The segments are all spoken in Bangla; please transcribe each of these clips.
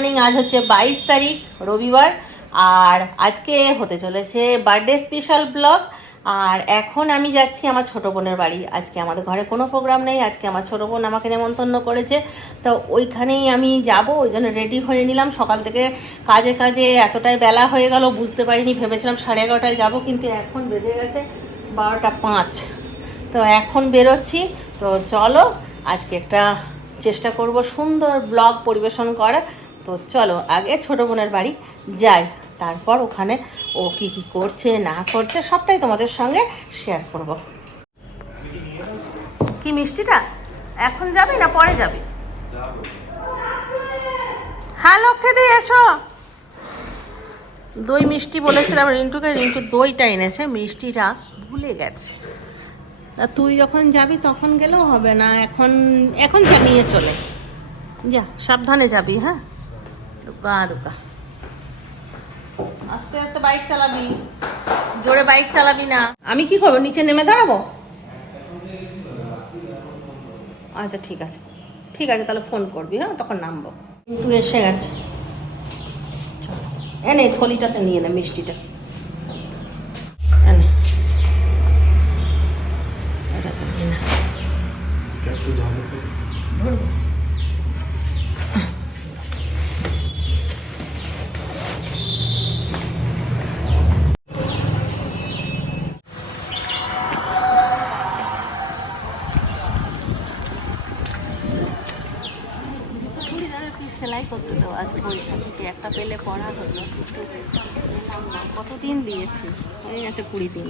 মর্নিং। আজ হচ্ছে 22 তারিখ রবিবার, আর আজকে হতে চলেছে বার্থডে স্পেশাল ব্লগ। আর এখন আমি যাচ্ছি আমার ছোটো বোনের বাড়ি। আজকে আমাদের ঘরে কোনো প্রোগ্রাম নেই, আজকে আমার ছোটো বোন আমাকে নেমন্তন্ন করেছে, তো ওইখানেই আমি যাব। ওই জন্য রেডি হয়ে নিলাম। সকাল থেকে কাজে কাজে এতটাই বেলা হয়ে গেল, বুঝতে পারিনি। ভেবেছিলাম 11:30টায় যাব, কিন্তু এখন বেজে গেছে 12টা 5। তো এখন বেরোচ্ছি। তো চলো আজকে একটা চেষ্টা করব সুন্দর ব্লগ পরিবেশন করার। তো চলো আগে ছোটো বোনের বাড়ি যাই, তারপর ওখানে ও কি কি করছে না করছে সবটাই তোমাদের সঙ্গে শেয়ার করব। কি মিষ্টিটা এখন যাবি না পরে যাবি? হ্যাঁ লক্ষ্যে এসো। দই মিষ্টি বলেছিলাম রিন্টুকে, রিন্টু দইটা এনেছে, মিষ্টিটা ভুলে গেছে। তা তুই যখন যাবি তখন গেলেও হবে না, এখন এখন যা নিয়ে চলে যা, সাবধানে যাবি। হ্যাঁ দুকা দুকা, আস্তে আস্তে বাইক চালাবি, জোরে বাইক চালাবি না। আমি কি করবো, নিচে নেমে দাঁড়াবো? আচ্ছা ঠিক আছে ঠিক আছে, তাহলে ফোন করবি। হ্যাঁ তখন নামবো। কিন্তু এসে গেছে, চলো এনে থলিটাতে নিয়ে নে মিষ্টিটা, এনে এটাতে নিয়ে না ধরবো। সেলাই করতে দেবো আজ পয়সা থেকে, একটা পেলে পড়া হলো, কিন্তু কতদিন দিয়েছি, হয়ে গেছে 20 দিন।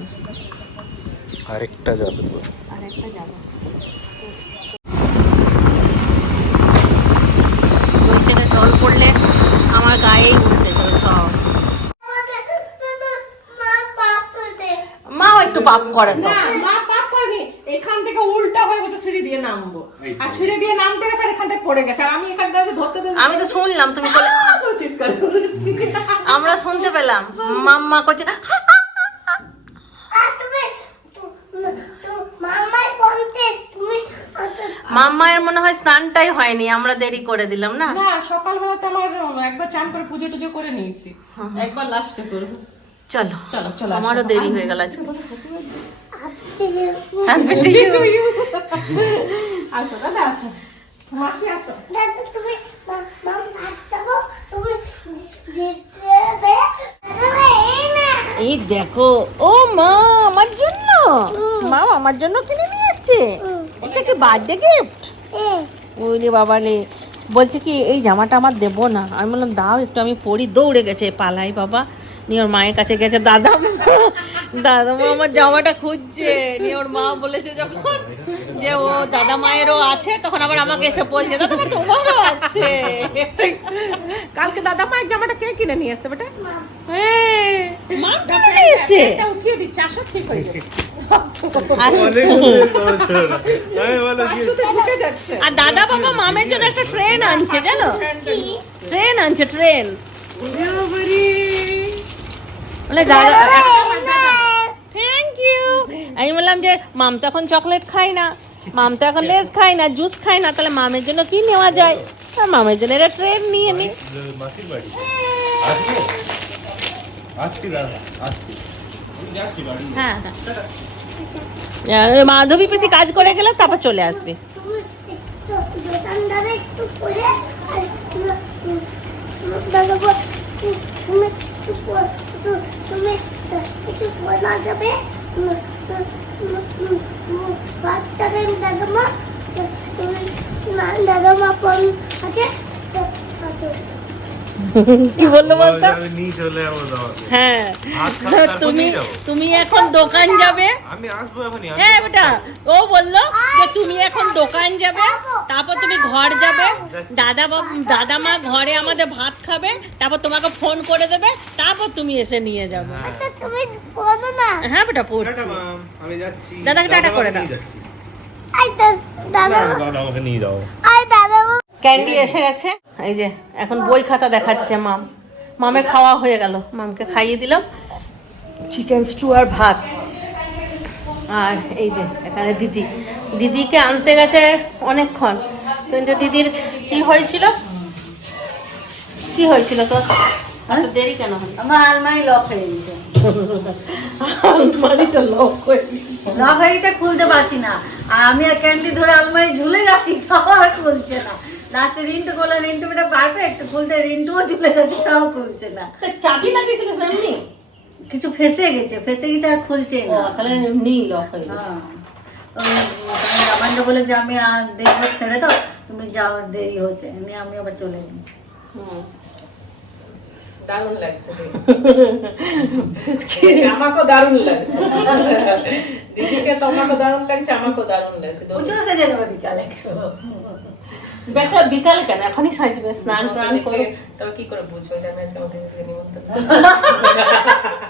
আরেকটা যাবে তো, আরেকটা যাবে। বই থেকে জল পড়লে আমার গায়েই উঠতে যাবে সব। মাও একটু পাপ করে তো। এখান থেকে উল্টা হয়ে গেছে, সিঁড়ি দিয়ে নামবো, আর সিঁড়ি দিয়ে নামতে গেছে আর এখানটা পড়ে গেছে, আর আমি এখানটা ধরতে আমি তো শুনলাম তুমি বলে, চিৎকার করেছি, আমরা শুনতে পেলাম মাম্মা করছে। মাম্মায়ের মনে হয় স্নানটাই হয়নি, আমরা দেরি করে দিলাম না। না সকালবেলাতে আমার একবার চান করে পুজো টুজো করে নিয়েছি, একবার লাস্টে করবো। চলো চলো চলো, আমারও দেরি হয়ে গেল আজকে। আসো দাদা, আসো মাসি, আসো। এই দেখো, ও মা আমার জন্য, মা আমার জন্য কিনে নিয়েছে। এটা কি বার্থডে গিফট? ওই রে বাবা রে, বলছে কি এই জামাটা আমার দেবো না। আমি বললাম দাও একটু আমি পরি। দৌড়ে গেছে পালাই বাবা, নিয়ে ওর মায়ের কাছে গেছে। দাদা মা আমার জামাটা খুঁজছে। নিয়ে ওর মা বলেছে যখন যে ও দাদা মায়েরও আছে, তখন আবার আমাকে এসে বলছে দাদা মা তোমারও আছে। কালকে দাদা মায়ের জামাটা কে কিনে নিয়ে এসছে বেটা? মা কিনে নিয়ে এসছে। উঠিয়ে দিচ্ছে, আসো ঠিক হয়ে যাচ্ছে। আর দাদা বাবা মামের জন্য একটা ট্রেন আনছে, জানো? ট্রেন আনছে, ট্রেন। বলে দাদা থ্যাংক ইউ। আমি বললাম যে মাম তো এখন চকলেট খাই না, মাম তো এখন লেজ খাই না, জুস খাই না, তাহলে মামের জন্য কি নেওয়া যায়? মামের জন্য একটা ট্রেন নিয়ে নি। হ্যাঁ হ্যাঁ, মাধবী পিসি কাজ করে গেলে তারপর চলে আসবে। কি বললো বলতো? হ্যাঁ তুমি এখন দোকান যাবে। হ্যাঁ বেটা, ও বললো যে তুমি এখন দোকান যাবে, তারপর তুমি ঘর যাবে, দাদা মা ঘরে আমাদের ভাত খাবে, তারপর তোমাকে ফোন করে দেবে, তারপর তুমি এসে নিয়ে যাবে। হ্যাঁ বেটা পড়ছি, দাদাকে টাটা করে দাও। ক্যান্ডি এসে গেছে, এই যে এখন বই খাতা দেখাচ্ছে। মামের খাওয়া হয়ে গেল, মামকে খাইয়ে দিলাম চিকেন স্টু আর ভাত। আর এই যে এখানে দিদিকে আনতে গেছে অনেকক্ষণ, কিন্তু দিদির কি হয়েছিল কি হয়েছিল তোর? এত দেরি কেন হলো? আমার আলমারি লক হয়ে গেছে। আলমারিটা লক করে লক হয়ে গেছে, খুলতে পারছি না। আর আমি আর ক্যান্ডি ধরে আলমারি ঝুলে যাচ্ছি, তাও আর খুলছে না। লাস্টে রিন্টু করলো, রিন্টু বেটা পারফেক্ট খুলতে, রিন্টুও ঝুলে যাচ্ছে, তাও খুলছে না। চাবি লাগিয়েছিলিস না এমনি? কিছু ফেসে গেছে আর খুলছে না। তাহলে এমনি লক হয়ে গেছে। হ্যাঁ। জামাইটা বলে যে আমি আর দেখবো, ছেড়ে দাও, তুমি যাও, দেরি হচ্ছে। এমনি আমি আবার চলে যাই। দারুণ লাগছে আমাকেও দারুণ লাগছে, দিদিকে তোমাকেও দারুণ লাগছে, আমাকেও দারুণ লাগছে। প্রচুর সেজে নেবে বিকালে। বিকালে কেন, এখনই সাজবে, স্নান টান করে। তবে কি করে বুঝবে যে আমি আজকে আমাদের নিমন্ত্রণ?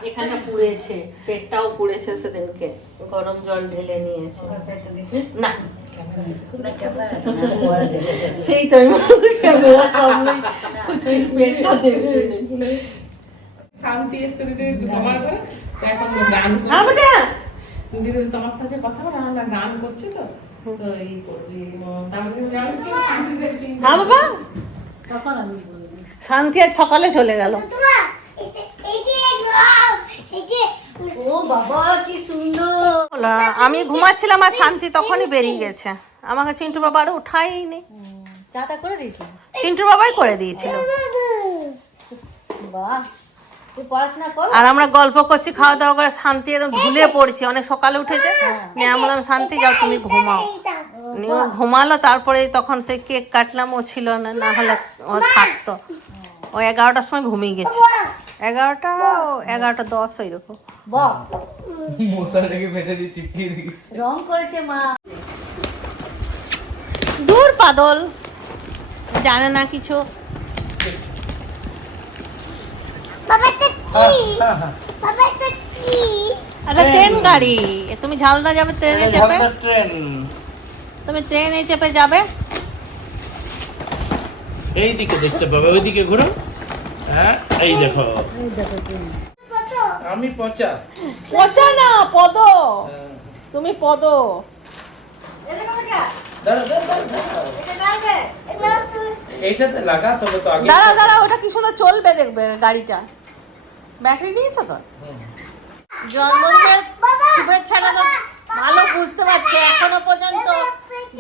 এখানে পুড়েছে, পেটটাও পুড়েছে সেদিনকে, গরম জল ঢেলে নিয়েছে। না সেই তো পেটটা দেখবে। শান্তি এসছে দিদি তোমার ঘরে, তো এখন গান দিদি তোমার সাথে কথা বলে আমরা গান করছি, তো তো এই করবি তারপরে গান কি শান্তি দেখছি। হ্যাঁ বাবা, তখন আমি বলবো। শান্তি আজ সকালে চলে গেল। ও বাবা কি সুন্দর। আমি ঘুমাচ্ছিলাম আর শান্তি তখনই বেরিয়ে গেছে। আমাকে চিন্টু বাবা আরো উঠাইনি, চাটা করে দিয়েছি। চিন্টুর বাবাই করে দিয়েছিল। বাহ, তুই পড়াশোনা কর। আর আমরা গল্প করছি, খাওয়া দাওয়া করে, শান্তি একদম ঝুলে পড়ছি, অনেক সকালে উঠেছে। নিয়ে আমি বললাম শান্তি যাও তুমি ঘুমাও। নিয়ে ও ঘুমালো, তারপরে তখন সেই কেক কাটলাম, ও ছিল না, না হলে ও থাকতো। ও 11টার সময় ঘুমিয়ে গেছে, 11:10 ওইরকম। বাহ, মশাটাকে বেঁধে দিয়ে চিপকিয়ে দিই। রং করেছে মা। দূর পাদল, জানে না কিছু। একটা ট্রেন গাড়ি, তুমি ঝালদা যাবে ট্রেনে চেপে, ট্রেন তুমি ট্রেনে চেপে যাবে। এই দিকে দেখতে পাবে, ওইদিকে ঘুরো। হ্যাঁ এই দেখো, আমি পচা। পচা না, পদ, তুমি পদ। এইটাতে লাগা, তবে তো আগে দাঁড়া দাঁড়া, ওটা কি সুন্দর চলবে দেখবে গাড়িটা। ব্যাটারি নিয়েছো তো? জন্মদিনের শুভেচ্ছাটা তো ভালো বুঝতে পারছে, এখনো পর্যন্ত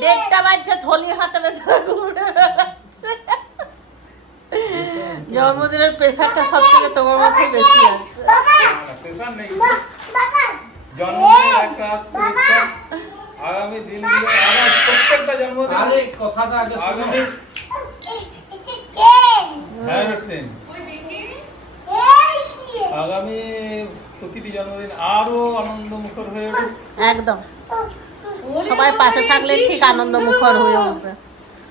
1:30 বাজছে, থলি হাতে বেঁচে ঘুরে বেড়াচ্ছে। জন্মদিনের প্রেশারটা সব থেকে তোমার মধ্যে বেশি আছে। প্রেশার নেই, জন্মদিনের একটা শুভেচ্ছা, আগামী দিনগুলো আবার প্রত্যেকটা জন্মদিন। আরে কথাটা আগে আগামী হ্যাঁ ট্রেন, আগামী প্রতিটি জন্মদিন আরো আনন্দ মুখর হয়ে উঠুক। একদম, সবাই পাশে থাকলে ঠিক আনন্দ মুখর হয়ে উঠবে।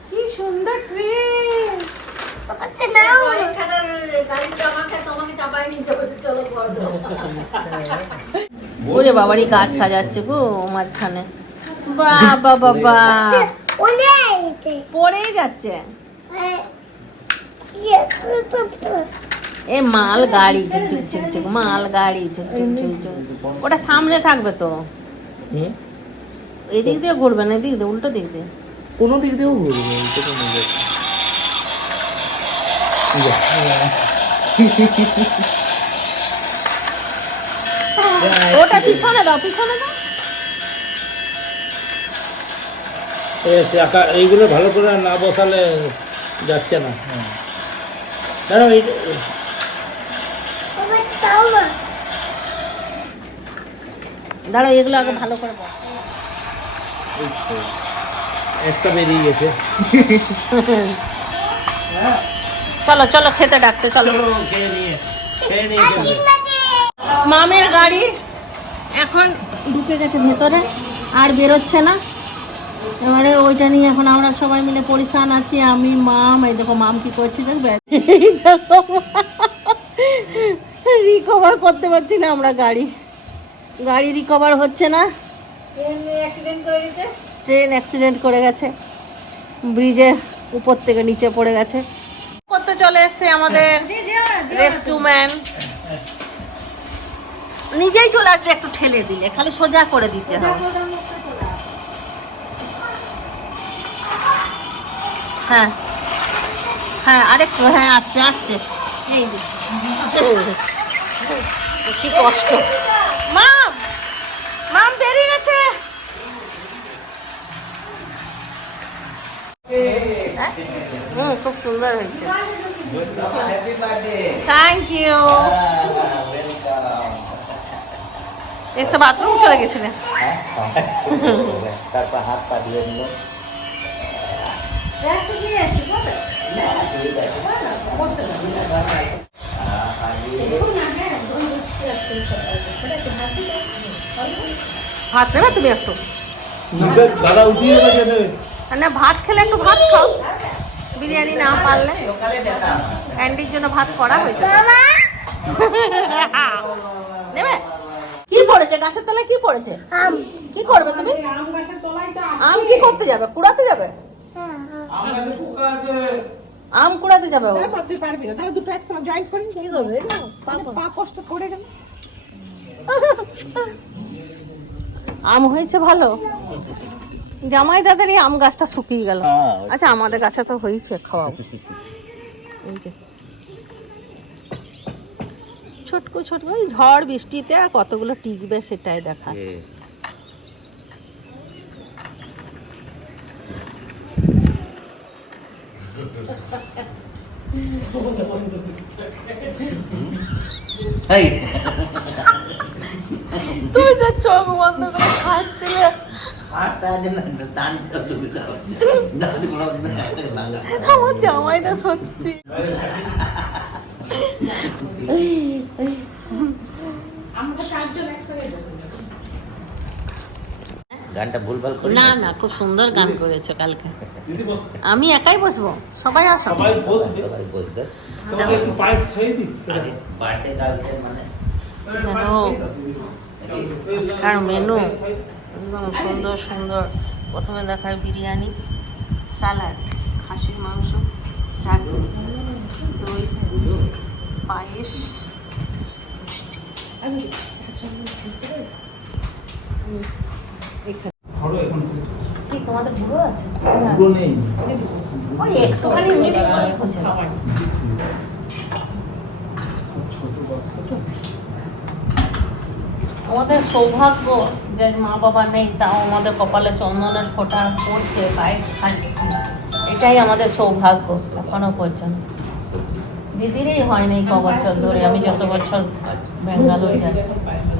কি সুন্দর ট্রেন। ওরে বাবারই গাছ সাজাচ্ছে গো মাঝখানে। বাবা বাবা, পড়েই যাচ্ছে। এ মাল গাড়ি ঝুক ঝুক ঝুক, মাল গাড়ি ঝুক ঝুক ঝুক ঝুক। ওটা সামনে থাকবে তো, এদিক দিয়ে ঘুরবে না, এদিক দিয়ে, উল্টো দিক দিয়ে। কোনো দিক দিয়েও ঘুরবে, এইটা তো নিজের। ওটা পিছনে দাও, পিছনে দাও। এইগুলো ভালো করে না বসালে যাচ্ছে না। দাঁড়াও, দাঁড়াও, এগুলো আগে ভালো করে বস। একটা বেরিয়ে গেছে। চলো চলো, খেতে ডাকছে, চলো। খেয়ে নিয়ে চলে। মামের গাড়ি এখন ঢুকে গেছে ভেতরে, আর বেরোচ্ছে না। এবারে ওইটা নিয়ে এখন আমরা সবাই মিলে পরিশান আছি, আমি, মাম। এই দেখো মাম কি করছি দেখবে, রিকভার করতে পারছি না আমরা, গাড়ি রিকভার হচ্ছে না। ট্রেন অ্যাক্সিডেন্ট করে গেছে, ব্রিজের উপর থেকে নিচে পড়ে গেছে। করতে চলে এসছে আমাদের রেস্কিউ ম্যান, নিজেই চলে আসবে, একটু ঠেলে দিলে, খালি সোজা করে দিতে হবে। হ্যাঁ হ্যাঁ আরেকটু, হ্যাঁ আসছে আসছে। এই যে কি কষ্ট। মাম মাম বেরিয়ে গেছে। খুব সুন্দর হয়েছে। Thank you. এসে বাথরুম চলে গেছিলেন? তারপর হাত পা ধুয়ে নিল। ভাত নেবে তুমি একটু? দাদা উঠিয়ে না ভাত খেলে একটু ভাত খাও, বিরিয়ানি না পারলে। ক্যান্ডির জন্য ভাত করা হয়েছে। নেবে? কি পড়েছে গাছের তলায়? কি পড়েছে? আম। কি করবে তুমি? আম গাছের তলায় তো আম কি করতে যাবে? কুড়াতে যাবে? আম গাছে পোকা আছে। আম কুড়াতে যাবে ও? তাহলে তুই পারবি না, তাহলে দুটো একসঙ্গে জয়েন্ট করে নিস। কি করবে? পা কষ্ট করে গেল। আম হয়েছে ভালো। জামাই দাদারই আম গাছটা শুকিয়ে গেল। হ্যাঁ। আচ্ছা আমাদের গাছে তো হয়েছে, খাওয়াবো। এই যে ছোটকু ছোটকু, ওই ঝড় বৃষ্টিতে আর কতগুলো টিকবে সেটাই দেখা। এই তুমি যে চোখ বন্ধ করে খাচ্ছিলে। হাতটা যেন টান করে দিল। দাদি বড় ভাঙা। আমার জামাইটা সত্যি। আমরা চারজন একসঙ্গে বসে যাবো। গানটা ভুলভাল করি না না, খুব সুন্দর গান করেছো কালকে। আমি একাই বসবো? সবাই আসো। সবাই বসবে। সবাই বলবে তোমাকে একটু পায়েস খাইয়ে দিই। আগে বার্থডে কালকে মানে দেখো আজকার মেনু একদম সুন্দর সুন্দর। প্রথমে দেখায় বিরিয়ানি, স্যালাড, খাসির মাংস, চাটনি, দই, পায়েস, ধরো এখন কি তোমাদের বুড়ো আছে? পুরো নেই। ওই একটুখানি মিক্স করে খোঁজে। ছোট বাচ্চা তো। আমাদের সৌভাগ্য যে মা বাবা নেই, তাও আমাদের কপালে চন্দনের ফোঁটা পড়ছে, পায়েস খাচ্ছি। এটাই আমাদের সৌভাগ্য এখনো পর্যন্ত। দিদিরই হয়নি ক বছর ধরে, আমি যত বছর ব্যাঙ্গালোর যাচ্ছি।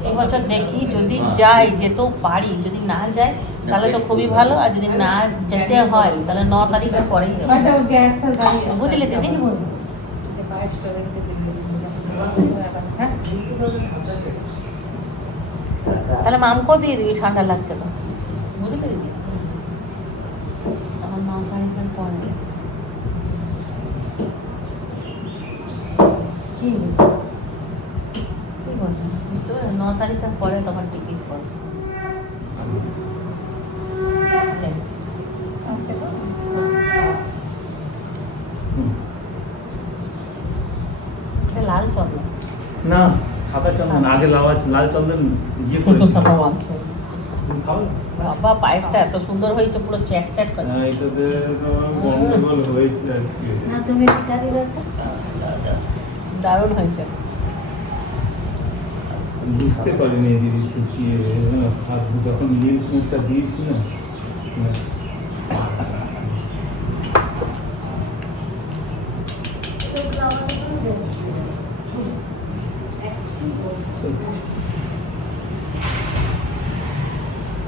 এই বছর দেখি যদি যাই, যেতেও পারি। যদি না যাই তাহলে তো খুবই ভালো, আর যদি না যেতে হয় তাহলে 9 তারিখের পরেই যাবো। বুঝলি দিদি? তাহলে মামকেও দিয়ে দিবি, ঠান্ডা লাগছে তো। বুঝলি দিদি? তখন 9 তারিখের পরে কি কি বলবো বুঝতে পারো? 9 তারিখের পরে তখন টিকিট করবো। লাল চন্দন না, সাদা চন্দন। আগে লাল চন্দন ইয়ে করেছিল। খাও? বাবা, পায়েসটা এত সুন্দর হয়েছে, পুরো চ্যাট চ্যাট করে। হ্যাঁ, এটাতে গন্ডগোল হয়েছে আজকে। না তুমি পিঠা দিবে তো? দারুণ হয়েছে। বুঝতে পারিনি দিদি শুকিয়ে আর যখন নীল মুখটা দিয়েছি না।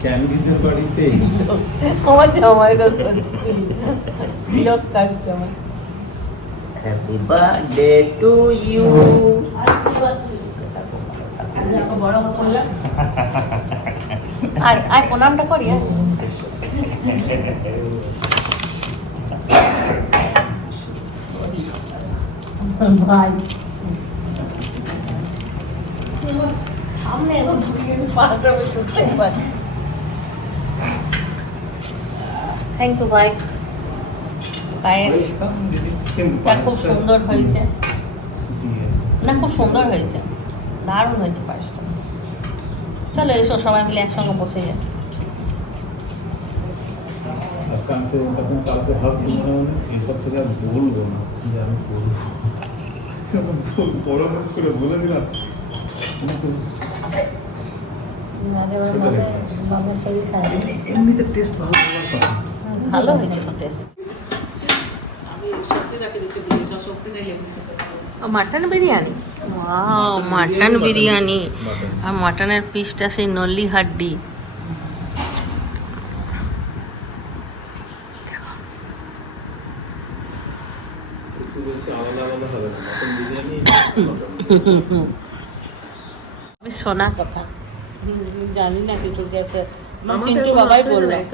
ক্যান্ডিদের বাড়িতে আমার জামাইটা বিরক্ত কাটছে আমার। Happy birthday to you. আর প্রণামটা করি। ভাই সামনে এখন পাহাড়টা শুনতে পারি। থ্যাংক ইউ ভাই। পায়েসটা খুব সুন্দর হয়েছে। না, খুব সুন্দর হয়েছে, দারুণ হয়েছে পায়েসটা। চলো এসো সবাই মিলে একসঙ্গে বসে যাই। কাছে তখন কালকে ভাবছি মনে মনে এরপর থেকে আর বলবো না যে আমি করবো, বড় মুখ করে বলে দিলাম। এমনিতে টেস্ট ভালো হওয়ার কথা। ভালো হয়েছে টেস্ট। আমি সত্যি তাকে দিতে দিয়েছি, সত্যি নেই লেবু mutton biryani, wow mutton biryani. আর মাটনের পিসটা সেই নল্লি হাড্ডি। কিছু বলছে আলাদা আলাদা হবে না, মটন বিরিয়ানি আমি শোনা কথা জানি না কিছু গ্যাসের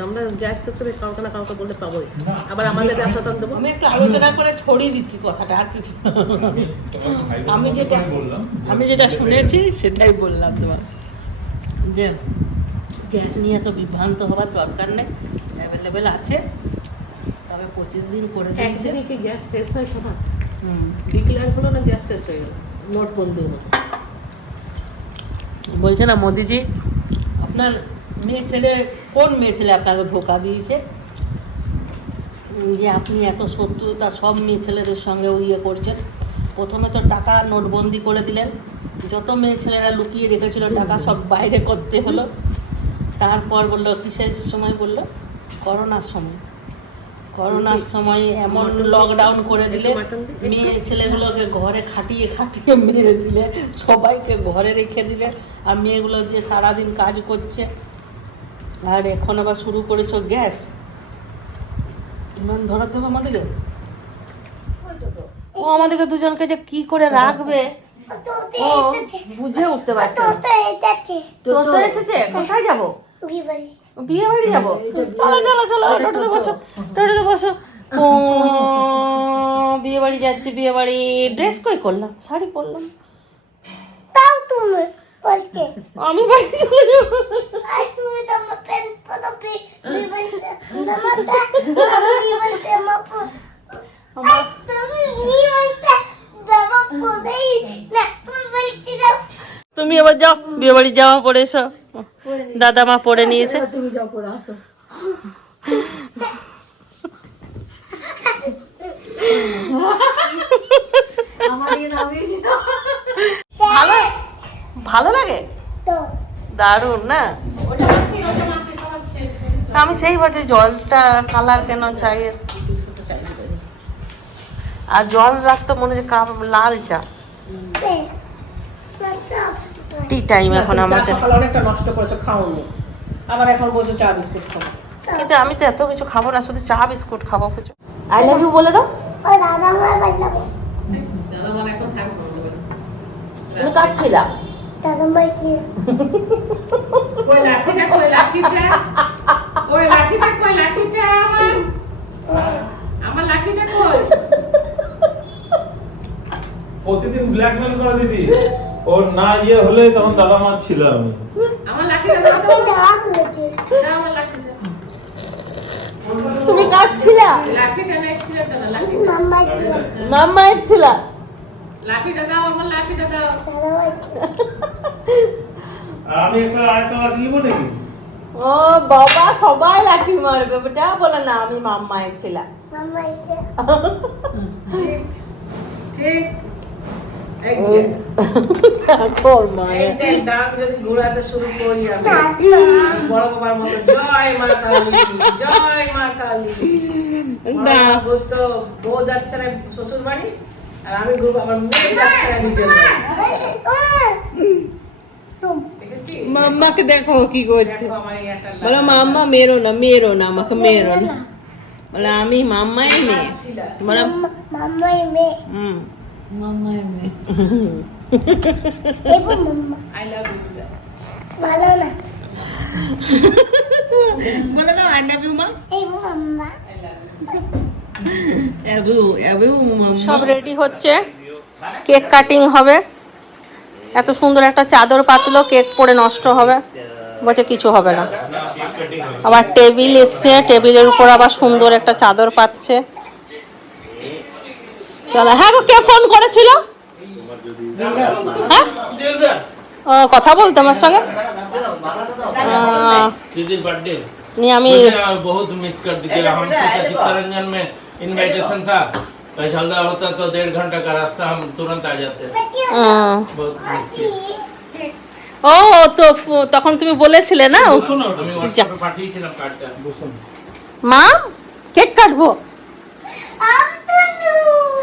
আমরা গ্যাস শেষ হলে কাউকে না কাউকে বললে পাবোই, আবার আমাদের গ্যাসটা দেবো। আমি একটু আলোচনা করে ছড়িয়ে দিচ্ছি কথাটা, আর কিছু আমি যেটা শুনেছি সেটাই বললাম তোমার, যে গ্যাস নিয়ে তো বিভ্রান্ত হওয়ার দরকার নেই, অ্যাভেলেবেল আছে। তবে 25 দিন করে একদিনে কি গ্যাস শেষ হয় সবার? ডিক্লেয়ার হলো না গ্যাস শেষ হয়ে গেল, নোটবন্দির মতো। বলছে না মোদিজি আপনার মেয়ে ছেলে, কোন মেয়ে ছেলে আপনাকে ধোকা দিয়েছে যে আপনি এত শত্রুতা সব মেয়ে ছেলেদের সঙ্গে ইয়ে করছেন। প্রথমে তো টাকা নোটবন্দি করে দিলেন, যত মেয়ে ছেলেরা লুকিয়ে রেখেছিল টাকা সব বাইরে করতে হলো। তারপর বললো কিসের সময়, বললো করোনার সময়। করোনার সময় এমন লকডাউন করে দিলে, মেয়ে ছেলেগুলোকে ঘরে খাটিয়ে খাটিয়ে মেরে দিলে, সবাইকে ঘরে রেখে দিলে। আর মেয়েগুলো যে সারাদিন কাজ করছে, আর এখন আবার শুরু করেছো গ্যাস। ইমান ধরাতে হবে আমাদেরকে। ও আমাদেরকে দুজনকে যে কি করে রাখবে ও বুঝে উঠতে পারছে না। টোটো এসেছে, কোথায় যাবো? বিয়ে বাড়ি যাবো। চলো চলো চলো, টোটোতে বসো, টোটোতে বসো। ও বিয়ে বাড়ি যাচ্ছে, বিয়ে বাড়ি। ড্রেস কই করলাম? শাড়ি পরলাম। আমি বাড়ি চলে যাবো। তুমি এবার যাও, বিয়ে বাড়ি জামা পরে এসো। দাদা মা পরে নিয়েছে। তুমি যাও পরে আসো। ভালো ভালো লাগে, দারুণ না? আমি সেই বলছি জলটা কালার কেন চায়ের, আর জল রাখতে মনে হচ্ছে কাপ লাল চা। টি টাইম এখন আমাদের। সকালে অনেকটা নষ্ট করেছো, খাওনি, আবার এখন বসে চা বিস্কুট খাবো। কিন্তু আমি তো এত কিছু খাবো না, শুধু চা বিস্কুট খাবো। কিছু আই লাভ ইউ বলে দাও। দাদা মানে এখন থাকবো তুমি কাটছিলা? কই লাঠিটা, কই লাঠিটা, কই লাঠিটা, কই লাঠিটা, আমার লাঠিটা কই? প্রতিদিন ব্ল্যাকমেল করে দিদি, ওর না ইয়ে হলে তখন দাদা মা ছিলাম। আমার লাঠিটা দাও তো, দাও আমার লাঠিটা। তুমি কাটছিলা? লাঠিটা না, স্টিলেরটা না, লাঠিটা। মাম্মা এসেছিলা? লাঠিটা দাও, আমার লাঠিটা দাও। আমি একটা আরেকটা লাঠি নিবো নাকি? ও বাবা, সবাই লাঠি মারবে বেটা। বলে না আমি মাম্মা এসেছিলাম। ঠিক ঠিক। এইটাই ডাক যদি ঘোরাতে শুরু করি আমি, বড় বাবার মতো জয় মা কালী, জয় মা কালী। তো বউ যাচ্ছে না শ্বশুর বাড়ি, আর আমি ঘুরবো, আমার মেয়ে যাচ্ছে না নিজের বাড়ি। দেখেছিস? মাম্মাকে দেখো কি করছে। দেখো আমার এই একটা বলো মাম্মা মেরো না, মেরো না, আমাকে মেরো না। বলে আমি মাম্মাই মেয়ে। বলে হুম মাম্মাই মেয়ে। I love you. বলে দাও আই লাভ ইউ মা। সব রেডি হচ্ছে, কেক কাটিং হবে। এত সুন্দর একটা চাদর পাতলো, কেক পরে নষ্ট হবে। বলছে কিছু হবে না। আবার টেবিল এসছে, টেবিলের উপর আবার সুন্দর একটা চাদর পাচ্ছে। চলো। হ্যাঁ গো, কে ফোন করেছিল? হ্যাঁ কথা বলতে আমার সঙ্গে। नहीं আমি मुझे बहुत मिस कर दी थी। हम सोचा चित्तरंजन में इनविटेशन था, झलदा होता तो 1.5 घंटा का रास्ता हम तुरंत आ जाते। बहुत मिस किया। ও তো তখন তুমি বলেছিলে না আমি হোয়াটসঅ্যাপে পাঠিয়েছিলাম কার্ডটা। মা কেক কাটবো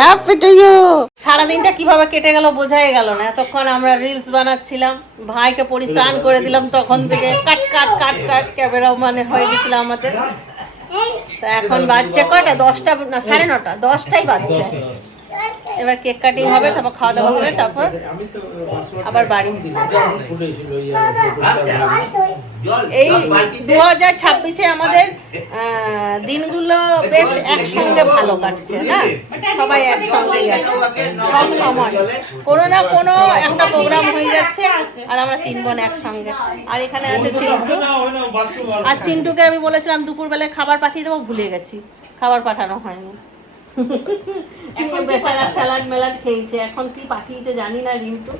হ্যাপি টু ইউ। সারাদিনটা কিভাবে কেটে গেল বোঝাই গেল না। এতক্ষণ আমরা রিলস বানাচ্ছিলাম, ভাইকে পরিস্থান করে দিলাম, তখন থেকে কাট কাট কাট কাট ক্যামেরা মানে হয়ে গেছিল আমাদের। তো এখন বাজছে কটা? 10টা না 9:30, 10টাই বাজছে। এবার কেক কাটিং হবে, তারপর খাওয়া দাওয়া হবে, তারপর আবার বাড়ি। এই 2026-এ আমাদের দিনগুলো বেশ একসঙ্গে ভালো কাটছে না, সবাই একসঙ্গেই আছে সব সময়, কোনো না কোনো একটা প্রোগ্রাম হয়ে যাচ্ছে আর আমরা 3 বোন একসঙ্গে। আর এখানে আছে চিন্টু, আর চিন্টুকে আমি বলেছিলাম দুপুরবেলায় খাবার পাঠিয়ে দেবো, ভুলে গেছি, খাবার পাঠানো হয়নি। এখন বেচারা স্যালাড মেলাড খেয়েছে, এখন কি পাঠিয়েছে জানি না রিন্টু।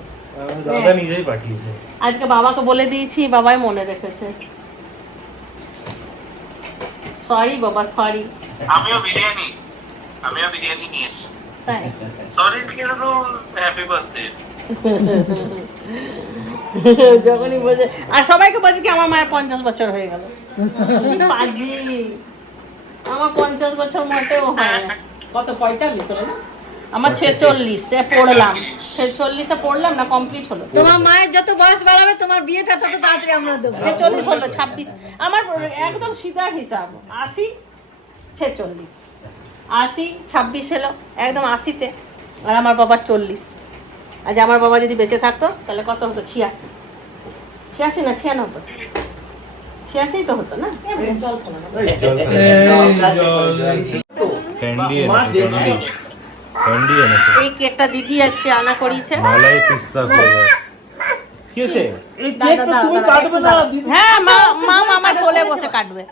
দাদা নিজেই পাঠিয়েছে। আজকে বাবাকে বলে দিয়েছি, বাবাই মনে রেখেছে। সরি বাবা, সরি। আমিও বিরিয়ানি নিয়ে এসেছি। তাই সরি কিন্তু হ্যাপি বার্থডে। যখনই বলছে, আর সবাইকে বলছে কি আমার মায়ের 50 বছর হয়ে গেল। পাজি, আমার 50 বছর মোটেও হয় না। কত 45 হলো না? আমার 46-এ পড়লাম, 46-এ পড়লাম না, কমপ্লিট হলো। তোমার মায়ের যত বয়স বাড়াবে তোমার বিয়েটা তত তাড়াতাড়ি আমরা দেবো। 46 হলো, 26 আমার একদম সিধা হিসাব। 80, 46, 80, 26 এলো, একদম 80-তে। আর আমার বাবার 40। আজ আমার বাবা যদি বেঁচে থাকতো তাহলে কত হতো? 86, 86 না 96, 86 তো হতো না। জল ফোনা ক্যান্ডি এনেছে। এই কেকটা দিদি আজকে আনা করিয়েছে। মালাই পিস্তা ফ্লেভার। কি আছে? এই কেকটা তুমি কাটবে না দিদি? হ্যাঁ, মাম আমার কোলে বসে কাটবে।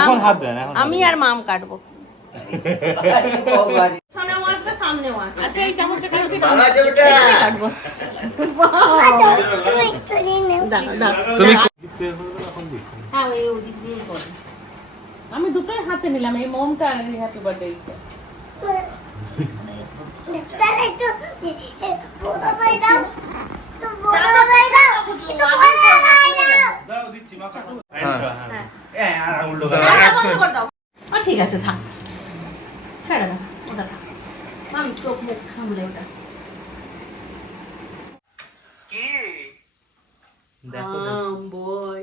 এখন হাত দেন, এখন আমি আর মাম কাটবো। সামনেও আসবে, সামনেও আসবে। আচ্ছা এই চামচে কাটবি? কাটবো। দাঁড়া দাঁড়া, তুমি হ্যাঁ ওই ওদিক দিয়ে করো। আমি দুটোই হাতে নিলাম, এই মোমটা আর এই হ্যাপি বার্থডে। দাও দিচ্ছি মা কাটো। বন্ধ করে দাও। ঠিক আছে, থাক, ছেড়ে দাও, ওটা থাক। মাম চোখ মুখ সামলে ওটা। কি বই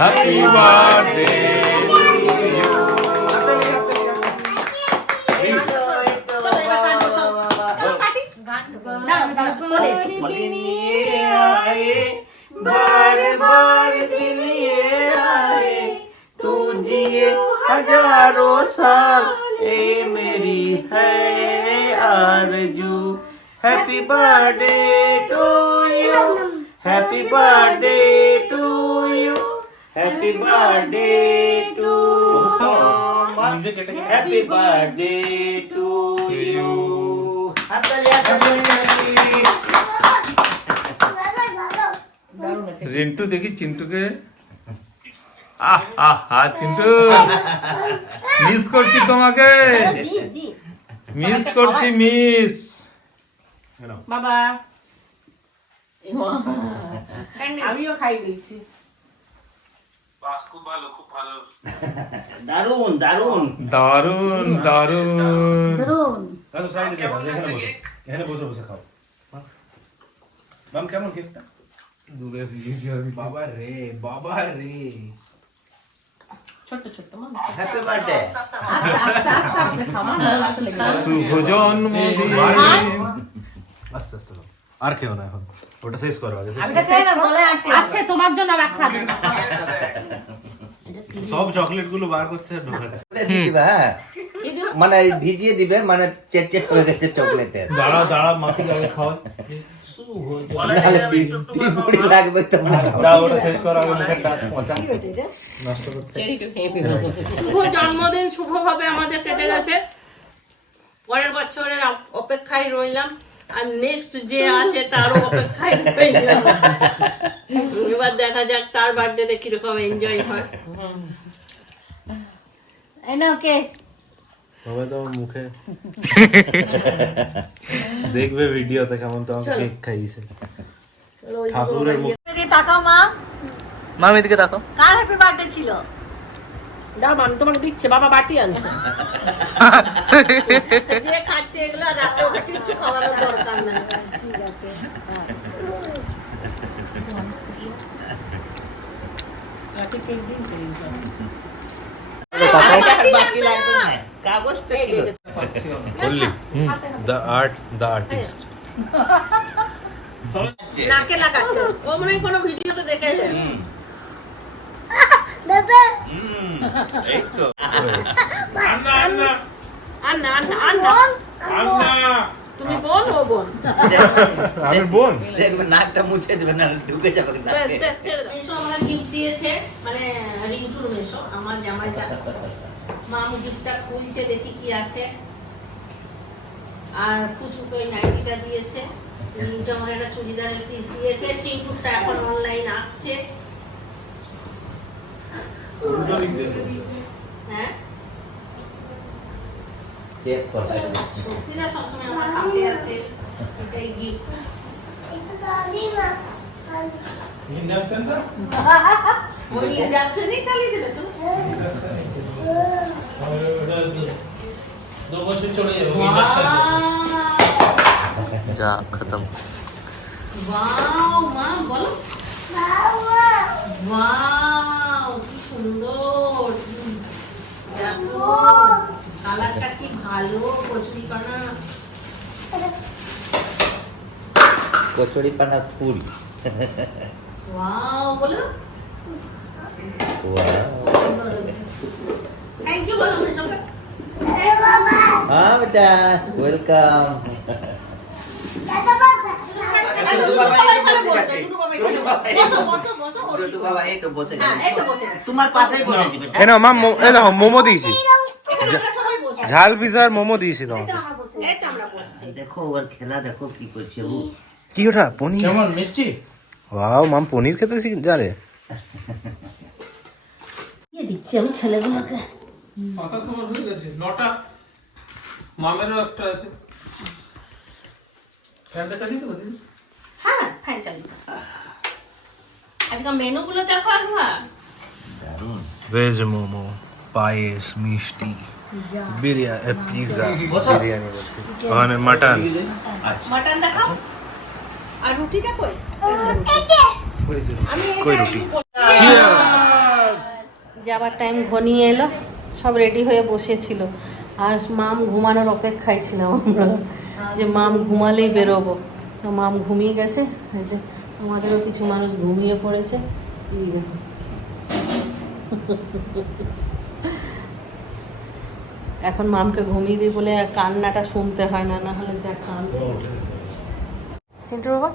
হ্যাপি বার্থডে। हजारों साल ए मेरी है आरज़ू। Happy birthday to you, happy birthday to you, happy birthday to happy birthday to you. Rintu দেখি চিন্টুকে। চিন্টু মিস করছি তোমাকে, মিস করছি, মিস। বাবা আমিও খাই দিয়েছি। বাস খুব ভালো, খুব ভালো। দারুন দারুন দারুন দারুন। দাদু সাইডে যাও, এখানে বসো, এখানে বসে বসে খাও। মাম কেমন কেকটা? বাবা রে, বাবা রে। ছোট ছোট মা, हैप्पी बर्थडे। আস্তে আস্তে আস্তে আস্তে খাও মা, হাতে লেগে যাবে। শুভ জন্মদিন। আস্তে আস্তে খাও। আর খেও না এখন, ওটা শেষ করো আগে। আচ্ছা তোমার জন্য রাখা যাবে। সব চকলেট গুলো বার করছে আর ঢোকাচ্ছে। দিদি ভাই মানে ভিজিয়ে দিবে, মানে চেট হয়ে গেছে চকলেটের। দাঁড়া মাসিকে আগে খাওয়া। নাহলে পিঁপড়ি লাগবে তো। ওটা শেষ করা আগে মুখেরটা পচা নষ্ট করতে। শুভ জন্মদিন শুভভাবে আমাদের কেটে গেছে, পরের বছরের অপেক্ষায় রইলাম, আর নেক্সট যে আছে তারও অপেক্ষায় রইলাম। এবার দেখা যাক তার বার্থডেতে কিরকম এনজয় হয়। এই নাও কেক। তবে তো মুখে দেখবে ভিডিওতে কেমন তো আমাকে কেক খাইয়েছে ঠাকুরের মুখ। এদিকে তাকাও মা, মা এদিকে তাকাও। কার হ্যাপি বার্থডে ছিল? দাম আমি তোমাকে দিচ্ছে, বাবা বাটি আনছে। যে খাচ্ছে এগুলো রাতে ওকে কিচ্ছু খাওয়ানোর দরকার নাই। ঠিক আছে, রাতে কেক দিচ্ছে বাকি লাগবে না, কাগজটা ছিল। বললি দ্য আর্টিস্ট। নাকে লাগাচ্ছে, ও মনে হয় কোনো ভিডিওতে দেখেছে। এই তো তুমি বোন, ও বোন। আমি বোন। দেখবে নাকটা মুছে দেবে, না ঢুকে যাবে নাকে। মেশো আমাকে গিফট দিয়েছে, মানে রিন্টুর মেশো, আমার জামাইটা। মাম গিফটটা খুলছে, দেখি কি আছে। আর পুচু তো ওই নাইটিটা দিয়েছে। রিন্টু আমাকে একটা চুড়িদারের পিস দিয়েছে। চিন্টুরটা এখন অনলাইন আসছে। হ্যাঁ, চেক করা। সত্যিটা সবসময় আমার সাথে আছে, এটাই গিফট। ওই ইন্ডাকশনই চালিয়ে দিলে তো। 2 বছর চলে যাবে যা খতম। ওয়াও মা বলো, ওয়াও কি সুন্দর, দেখো কালারটা কি ভালো, কচুরি পানা। কচুরি পানা ফুল। ওয়াও বলো, থ্যাংক ইউ বলো আমাদের সবাই। হ্যাঁ বেটা, ওয়েলকাম। বাবা এই তো বসে গেছে, তোমার পাশেই বসে যাবে। কেন মা এই দেখো মোমো দিয়েছি, ঝাল পিজার মোমো দিয়েছি তোমাকে। দেখো ওর খেলা, দেখো কি করছে ও। কি ওটা পনির? কেমন মিষ্টি? ওয়াও মাম পনির খেতে জানে। দিচ্ছি আমি ছেলেগুলোকে। কত সময় হয়ে গেছে? 9টা। মামেরও একটা আছে। ফ্যানটা চালিয়ে দেবো দিদি? হ্যাঁ, ফ্যান চালিয়ে। আজকে মেনুগুলো দেখো একবার। ভেজ মোমো, পায়েস, মিষ্টি, বিরিয়ানি, পিৎজা, বিরিয়ানি বলছি, ওখানে মাটন। মাটন দেখাও। আর রুটিটা কই? কই রুটি? যাবার টাইম ঘনিয়ে এলো, সব রেডি হয়ে বসেছিল, আর মাম ঘুমানোর অপেক্ষায় ছিলাম আমরা, যে মাম ঘুমালেই বেরোবো। তো মাম ঘুমিয়ে গেছে, এই যে আমাদেরও কিছু মানুষ ঘুমিয়ে পড়েছে। এই দেখো, এখন মামকে ঘুমিয়ে দিই বলে আর কান্নাটা শুনতে হয় না, না হলে যা কান্না। চিন্টু বাবা,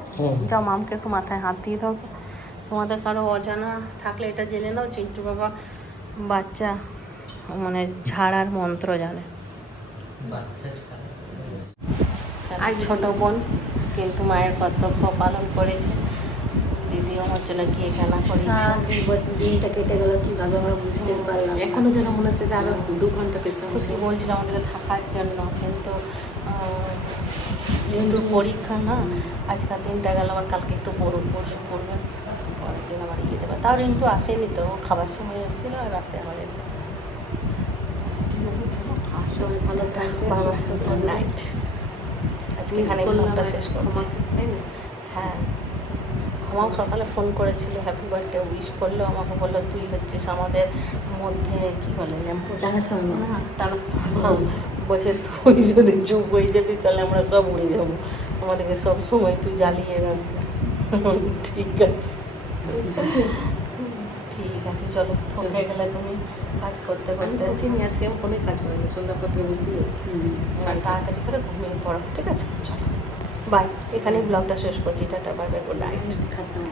যাও মামকে একটু মাথায় হাত দিয়ে দাও। তোমাদের কারো অজানা থাকলে এটা জেনে নাও, চিন্টু বাবা বাচ্চা মানে ঝাড়ার মন্ত্র জানে। আর ছোট বোন কিন্তু মায়ের কর্তব্য পালন করেছে। দিদি আমার জন্য কি খেলা করেছে। দিনটা কেটে গেল কিভাবে আমরা বুঝতে পারলাম। এখনো যেন মনে হচ্ছে যে আরো 2 ঘন্টা পেতাম। খুশি বলছিল আমাদেরকে থাকার জন্য, কিন্তু যেহেতু পরীক্ষা না, আজকাল দিনটা গেল, আমার কালকে একটু পরশু পড়বে, পরের দিন আবার ইয়ে যাবে। তাও রিন্টু আসেনি তো, ও খাবার সময় এসেছিলো, আর রাতে আবার এলো। ঠিক আছে, চলো আসো, ভালো থাকবে, বাবা গুড নাইট। আজকে এখানে ব্লগটা শেষ করবো, তাই না? হ্যাঁ। আমাকে সকালে ফোন করেছিল, হ্যাপি বার্থডে উইশ করলো, আমাকে বললো তুই হচ্ছিস আমাদের মধ্যে কী বলে ট্রান্সফার, বলছে তুই যদি চুপ হয়ে যাবি তাহলে আমরা সব উড়ে যাবো, আমাদেরকে সব সময় তুই জ্বালিয়ে রাখবি। ঠিক আছে, ঠিক ঠিক আছে চলো, থকে গেলে তুমি কাজ করতে আমি করতে বলছি নি আজকে আমি ফোনে কাজ করিনি, সন্ধ্যা পর থেকে বসেই আছি। তাড়াতাড়ি করে ঘুমিয়ে পড়ো, ঠিক আছে চলো বাই। এখানে ব্লগটা শেষ করছি, tata bye bye, good night. খাতাম